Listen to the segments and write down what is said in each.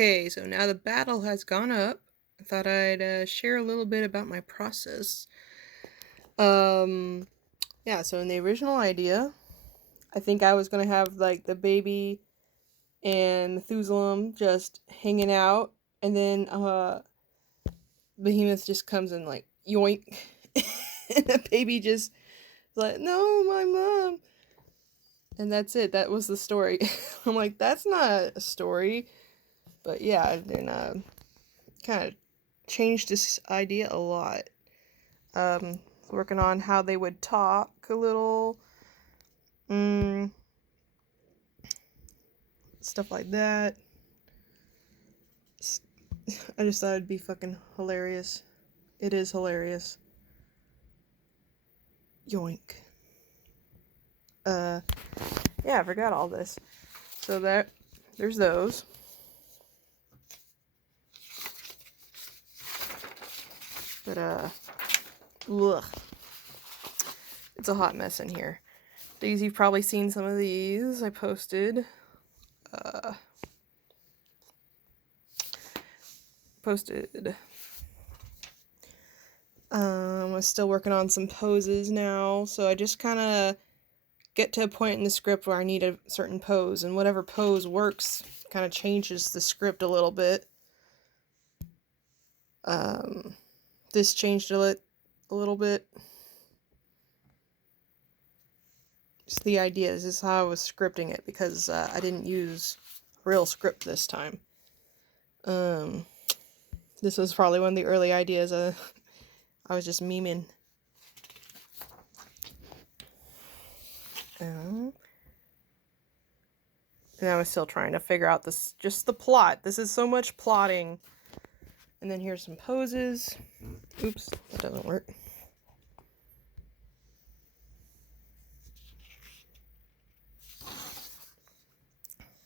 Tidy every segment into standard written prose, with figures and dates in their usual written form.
Okay, so now the battle has gone up. I thought I'd share a little bit about my process. Um, yeah, so in the original idea, I think I was gonna have like the baby and Methuselah just hanging out, and then Behemoth just comes in like yoink, and the baby just like, no, my mom, and that's it. That was the story. I'm like, that's not a story, but yeah, then kind of changed this idea a lot. Working on how they would talk a little, stuff like that. I just thought it'd be fucking hilarious. It is hilarious. Yoink. Yeah, I forgot all this. So there's those. But, ugh. It's a hot mess in here. These, you've probably seen some of these I posted. I'm still working on some poses now, so I just kind of get to a point in the script where I need a certain pose, and whatever pose works kind of changes the script a little bit. This changed a little bit. Just the idea. This is how I was scripting it, because I didn't use real script this time. This was probably one of the early ideas. I was just memeing. And I was still trying to figure out just the plot. This is so much plotting. And then here's some poses. Oops, that doesn't work.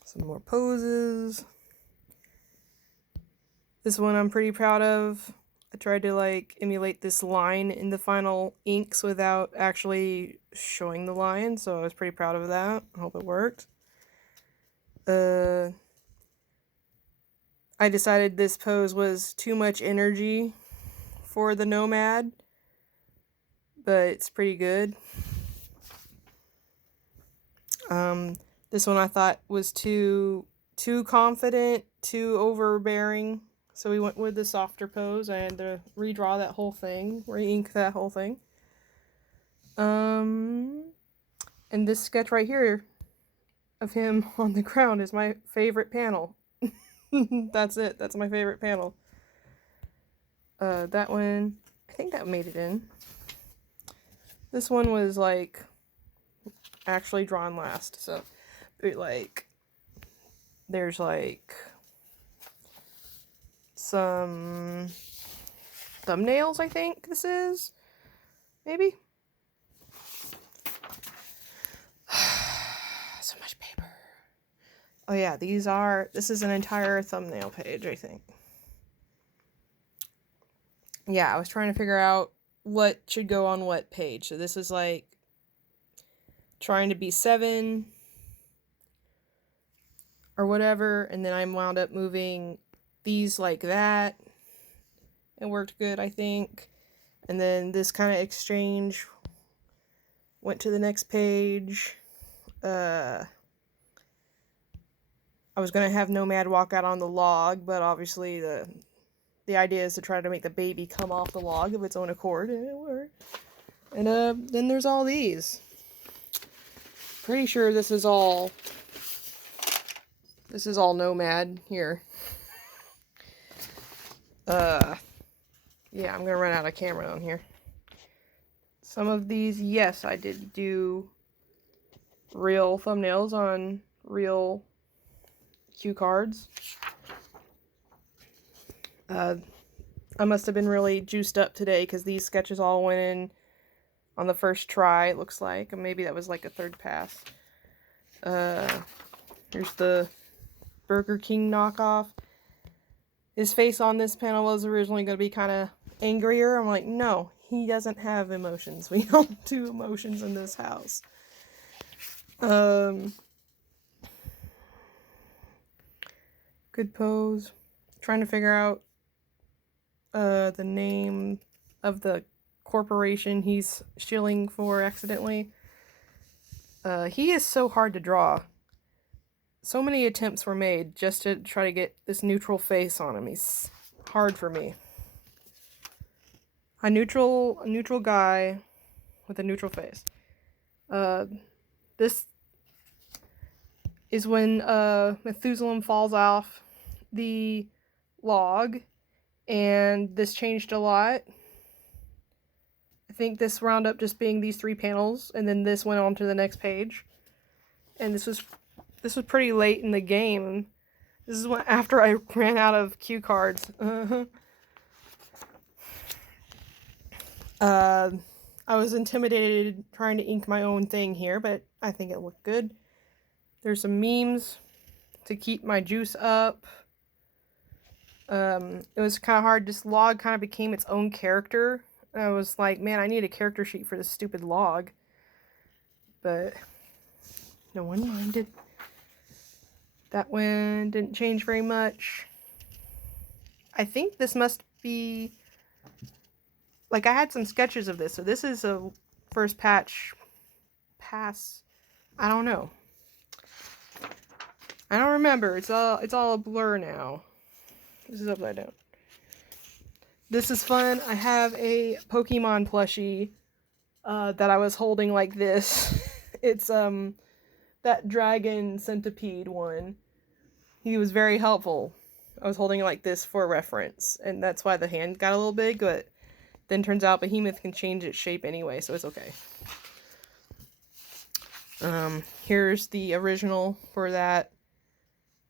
Some more poses. This one I'm pretty proud of. I tried to like emulate this line in the final inks without actually showing the line, so I was pretty proud of that. I hope it worked. I decided this pose was too much energy for the Nomad, but it's pretty good. This one I thought was too confident, too overbearing, so we went with the softer pose. I had to redraw that whole thing, re-ink that whole thing. And this sketch right here of him on the ground is my favorite panel. That's it. That's my favorite panel. That one, I think that made it in. This one was like actually drawn last, so like there's like some thumbnails, I think this is, maybe. So much paper. Oh yeah, this is an entire thumbnail page, I think. Yeah, I was trying to figure out what should go on what page. So this is like trying to be 7 or whatever, and then I wound up moving these like that. It worked good, I think. And then this kind of exchange went to the next page. I was gonna have Nomad walk out on the log, but obviously the idea is to try to make the baby come off the log of its own accord, and it worked. And then there's all these. Pretty sure this is all Nomad here. Yeah, I'm gonna run out of camera on here. Some of these, yes, I did do real thumbnails on real cue cards. I must have been really juiced up today, because these sketches all went in on the first try, it looks like. And maybe that was like a third pass. Here's the Burger King knockoff. His face on this panel was originally going to be kind of angrier. I'm like, no, he doesn't have emotions. We don't do emotions in this house. Good pose. Trying to figure out the name of the corporation he's shilling for accidentally. He is so hard to draw. So many attempts were made just to try to get this neutral face on him. He's hard for me. A neutral guy with a neutral face. This is when Methuselah falls off the log, and this changed a lot. I think this wound up just being these 3 panels, and then this went on to the next page. And this was pretty late in the game. This is when, after I ran out of cue cards. I was intimidated trying to ink my own thing here, but I think it looked good. There's some memes to keep my juice up. It was kind of hard. This log kind of became its own character. I was like, man, I need a character sheet for this stupid log. But no one minded. That one didn't change very much. I think this must be... Like, I had some sketches of this, so this is a first pass. I don't know. I don't remember. It's all a blur now. This is upside down. This is fun. I have a Pokemon plushie that I was holding like this. It's that dragon centipede one. He was very helpful. I was holding it like this for reference, and that's why the hand got a little big, but then turns out Behemoth can change its shape anyway, so it's okay. Here's the original for that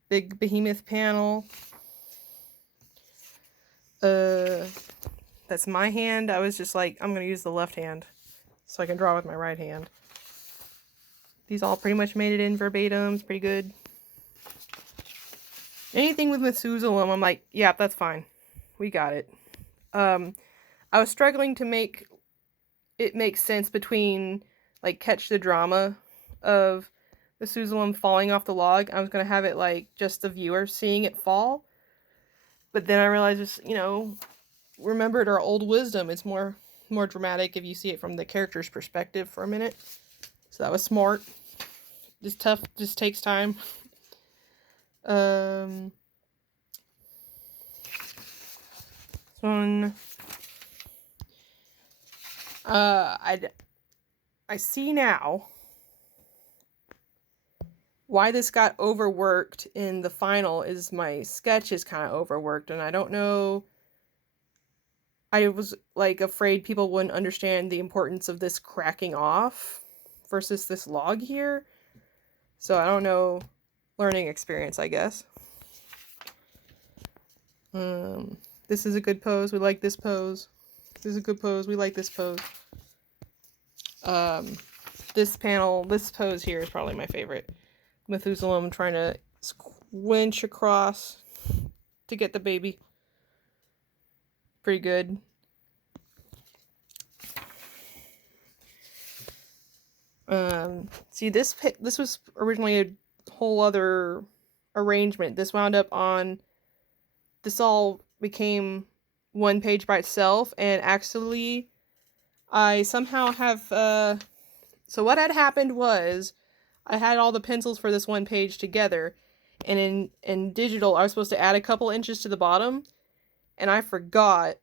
big Behemoth panel. That's my hand. I was just like, I'm gonna use the left hand so I can draw with my right hand. These all pretty much made it in verbatim. It's pretty good. Anything with Methuselah, I'm like, yeah, that's fine. We got it. I was struggling to make it make sense between, like, catch the drama of Methuselah falling off the log. I was going to have it, like, just the viewer seeing it fall. But then I realized, it's, you know, remembered our old wisdom. It's more dramatic if you see it from the character's perspective for a minute. So that was smart. Just tough. Just takes time. This one... I see now why this got overworked in the final is my sketch is kind of overworked, and I don't know. I was like afraid people wouldn't understand the importance of this cracking off versus this log here. So I don't know, learning experience, I guess. This is a good pose. We like this pose. This is a good pose. We like this pose. This pose here is probably my favorite. Methuselah trying to squinch across to get the baby. Pretty good. See, this was originally a whole other arrangement. This wound up on... This all became one page by itself, and actually I somehow have so what had happened was I had all the pencils for this one page together, and in digital I was supposed to add a couple inches to the bottom, and I forgot.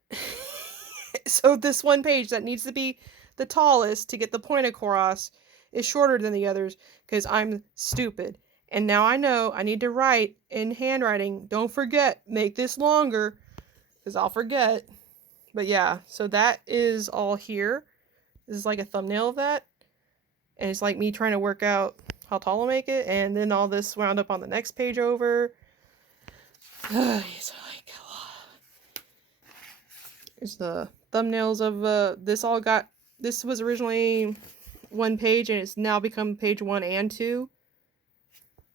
So this one page that needs to be the tallest to get the point across is shorter than the others because I'm stupid. And now I know I need to write in handwriting. Don't forget, make this longer, because I'll forget. But yeah, so that is all here. This is like a thumbnail of that. And it's like me trying to work out how tall I'll make it. And then all this wound up on the next page over. It's like a lot. Here's the thumbnails of this was originally one page, and it's now become page 1 and 2.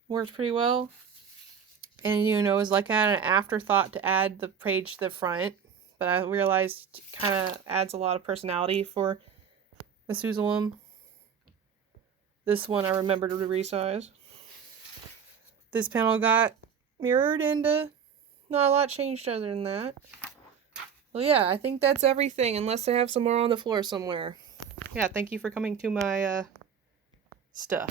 Works pretty well. And, you know, it was like an afterthought to add the page to the front. But I realized it kind of adds a lot of personality for Methuselah. This one I remember to resize. This panel got mirrored, and not a lot changed other than that. Well, yeah, I think that's everything, unless I have some more on the floor somewhere. Yeah, thank you for coming to my stuff.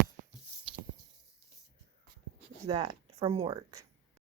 That from work.